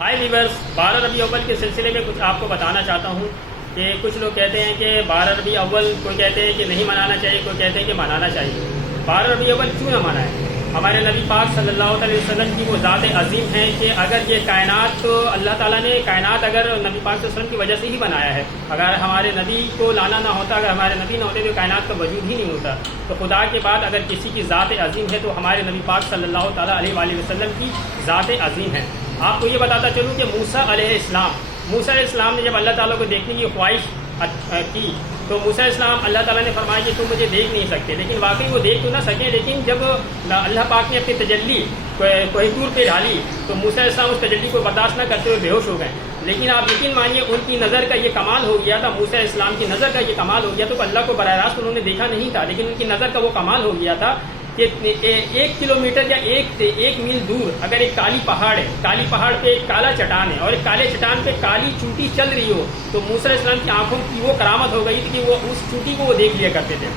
High viewers, 12 ربیع اول کے سلسلے میں کچھ آپ کو بتانا چاہتا ہوں کہ کچھ لوگ کہتے ہیں کہ 12 ربیع اول کوئی کہتے ہیں کہ نہیں منانا چاہیے، کوئی کہتے ہیں کہ منانا چاہیے۔ 12 ربیع اول کیوں نہ منائیں؟ ہمارے نبی پاک صلی اللہ علیہ وسلم کی وہ ذات عظیم ہے کہ اگر یہ کائنات تو اللہ تعالیٰ نے کائنات اگر نبی پاک صلی اللہ علیہ وسلم کی وجہ سے ہی بنایا ہے، اگر ہمارے نبی کو لانا نہ ہوتا، اگر ہمارے نبی نہ ہوتے تو کائنات کا وجود ہی نہیں ہوتا۔ تو خدا کے بعد اگر کسی کی ذات عظیم ہے تو ہمارے نبی پاک صلی اللہ تعالیٰ علیہ وآلہ وسلم کی ذات عظیم ہے۔ آپ کو یہ بتاتا چلوں کہ موسیٰ علیہ السلام نے جب اللہ تعالیٰ کو دیکھنے کی خواہش کی تو موسیٰ علیہ السلام اللہ تعالیٰ نے فرمایا کہ تم مجھے دیکھ نہیں سکتے، لیکن واقعی وہ دیکھ تو نہ سکے، لیکن جب اللہ پاک نے اپنی تجلی کوہ طور پہ ڈالی تو موسیٰ علیہ السلام اس تجلی کو برداشت نہ کرتے ہوئے بے ہوش ہو گئے۔ لیکن آپ یقین مانیے ان کی نظر کا یہ کمال ہو گیا تھا، موسیٰ علیہ السلام کی نظر کا یہ کمال ہو گیا تو اللہ کو براہ راست انہوں نے دیکھا نہیں تھا، لیکن ان کی نظر کا وہ کمال ہو گیا تھا کہ 1 کلومیٹر یا 1 میل دور اگر ایک کالی پہاڑ ہے، کالی پہاڑ پہ ایک کالا چٹان ہے اور ایک کالے چٹان پہ کالی چوٹی چل رہی ہو تو موسیٰ علیہ السلام کی آنکھوں کی وہ کرامت ہو گئی تھی کہ وہ اس چوٹی کو وہ دیکھ لیا کرتے تھے۔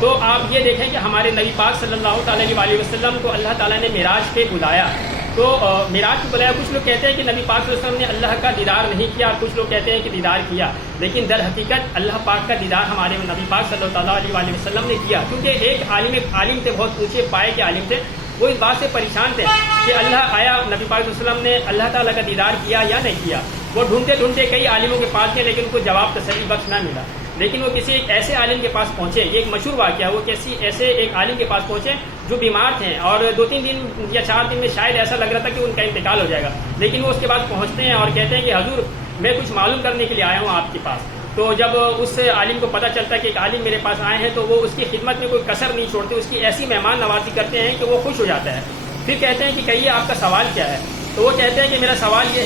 تو آپ یہ دیکھیں کہ ہمارے نبی پاک صلی اللہ تعالیٰ علیہ وسلم کو اللہ تعالیٰ نے معراج پہ بلایا، تو معراج کو بلایا۔ کچھ لوگ کہتے ہیں کہ نبی پاک صلی اللہ علیہ وسلم نے اللہ کا دیدار نہیں کیا، کچھ لوگ کہتے ہیں کہ دیدار کیا، لیکن در حقیقت اللہ پاک کا دیدار ہمارے نبی پاک صلی اللہ علیہ وسلم نے کیا، کیونکہ ایک عالم تھے، بہت اونچے پائے کے عالم تھے، وہ اس بات سے پریشان تھے کہ اللہ آیا نبی پاک صلی اللہ علیہ وسلم نے اللہ تعالیٰ کا دیدار کیا یا نہیں کیا۔ وہ ڈھونڈتے کئی عالموں کے پاس گئے لیکن ان کو جواب تسلی بخش نہ ملا، لیکن وہ کسی ایک ایسے عالم کے پاس پہنچے۔ یہ ایک مشہور واقعہ، وہ ایسے ایک عالم کے پاس پہنچے جو بیمار تھے اور 2-3 دن یا 4 دن میں شاید ایسا لگ رہا تھا کہ ان کا انتقال ہو جائے گا، لیکن وہ اس کے بعد پہنچتے ہیں اور کہتے ہیں کہ حضور میں کچھ معلوم کرنے کے لیے آیا ہوں آپ کے پاس۔ تو جب اس عالم کو پتہ چلتا ہے کہ ایک عالم میرے پاس آئے ہیں تو وہ اس کی خدمت میں کوئی کسر نہیں چھوڑتے، اس کی ایسی مہمان نوازی کرتے ہیں کہ وہ خوش ہو جاتا ہے۔ پھر کہتے ہیں کہ کہیے آپ کا سوال کیا ہے؟ تو وہ کہتے ہیں کہ میرا سوال یہ ہے